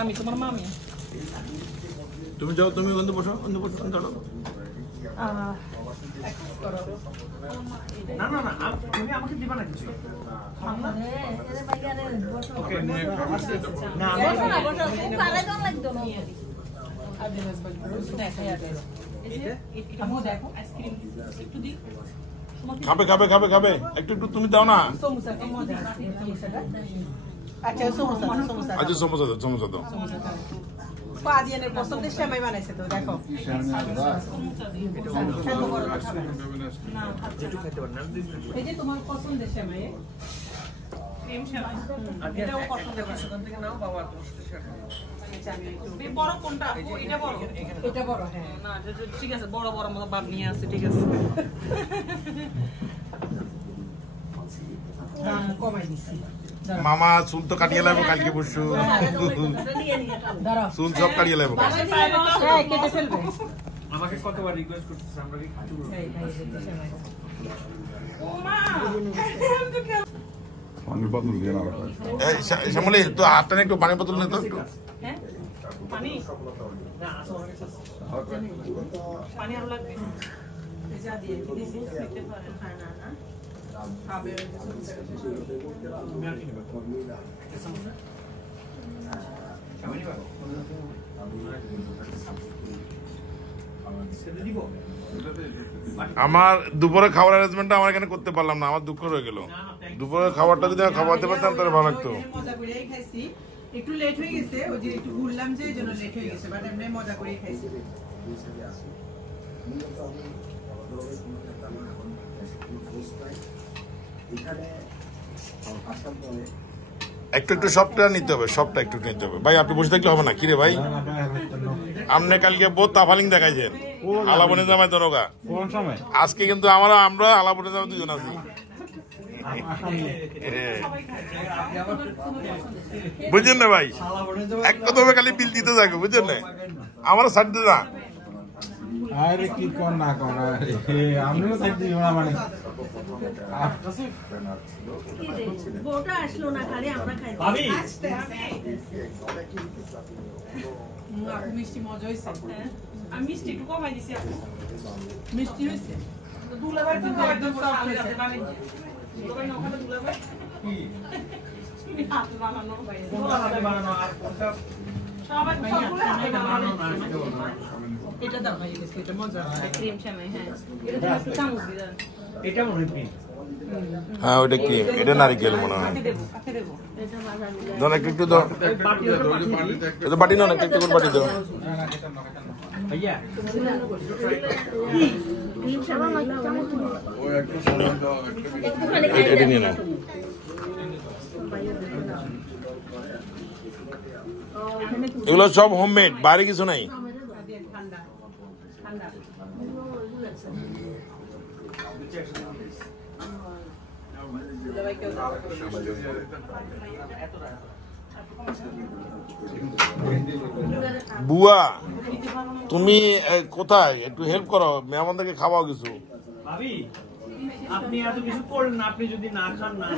Mami, তোমার মামি তুমি যাও, তুমি বন্ধু বসো, বন্ধু বসো, দাঁড়াও। না না না, তুমি আমাকে দিবা না কিছু। ওকে না বসো না, বসো, খুব আগে দাও লাগতো না। খাবে খাবে খাবে খাবে, একটু একটু তুমি দাও না। আচ্ছা সমোসা দাও, সমোসা দাও। পাদিয়ানের পছন্দের সেমাই বানাইছে তো দেখো। এই যে তোমার পছন্দের সেমাই, ক্রিম সেমাই। এটাও পছন্দের, সেখান থেকে নাও বাবা এই বড় কোনটা? এটা বড়, এটা বড়। হ্যাঁ না ঠিক আছে, বড় বড় মতো বাপ নিয়ে আছে, ঠিক আছে। হ্যাঁ কমাই দিছি। মামা চুল তো কাটিয়ে লাগবো কালকে পরশু, চুল সব কাটিয়ে লাগবো। কেটে ফেলবে। আমাকে কতবার রিকোয়েস্ট করতেছ আমরা কি খাবো? পানির বোতল দিয়ে না শ্যামলী, তো হাতটা একটু পানির বোতল নে তো একটু। হ্যাঁ পানি না, পানি আরো লাগবে। যা দিয়ে দিছি খেতে পারে। হ্যাঁ না না খাবে। আমার দুপুরে খাওয়ার অ্যারেঞ্জমেন্টটা আমার এখানে করতে পারলাম না, আমার দুঃখ রয়ে গেল। দুপুরের খাবারটা যদি খাওয়াতে পারতাম তাহলে ভালো লাগতো। মজা করেই খাইছি, একটু লেট হয়ে গেছে, ওই যে একটু ঘুরলাম যে জন্য লেট হয়ে গেছে, বাট এমনি মজা করেই খাইছি। একটু একটু সবটা নিতে হবে, সবটা একটু নিতে হবে। ভাই আপনি বসে থাকলে হবে না, কিরে ভাই? আপনি কালকে বহুত তাফালিং দেখাইছেন আলাবনে জামাই দরগা। আজকে কিন্তু আমরা আলাবনে জামাই দুজন আছি। বুঝছেন না ভাই? এক কথা হবে, খালি বিল দিতে থাকবে, বুঝছেন না? আমার সাইড দিতে না। আরে কি কর না কর, আমিও সাইড দিব না মানে। বউটা আসলো না, খালি আমরা খাই। ভাবি মিষ্টি মজা হয়েছে। আমি মিষ্টি একটু কমাই দিছি, মিষ্টি হয়েছে। দুলাভাই তো একদম সফট হয়েছে। দুলাভাই নখাটা দুলাভাই কি হাত বানানো ভাই, হাতে বানানো আর কোনটা সবাই সবগুলো হাতে বানানো না। এটা দাও ভাই, এটা মজা ক্রিম সেমাই। হ্যাঁ এটা তো একটু চামচ দিবেন। এটা মনে হয় কি? হ্যাঁ ওটা কি? এটা নারিকেল মনে হয়। কাকে দেবো এটা ভাজা দিলে দাও একটু একটু দাও, এটা বাটি নাও না, একটু একটু করে বাটি দাও। ভাইয়া ক্রিম সেমাই চামচ দিবেন। একটুখানি খাই এটা নিয়ে নাও। এগুলো সব হোমমেড, বাইরে কিছু নাই। ঠান্ডা ঠান্ডা বুয়া তুমি কোথায়? একটু হেল্প করো, মেহমানদেরকে খাওয়াও কিছু। ভাবি আপনি এত কিছু করলেন না, আপনি যদি না খান না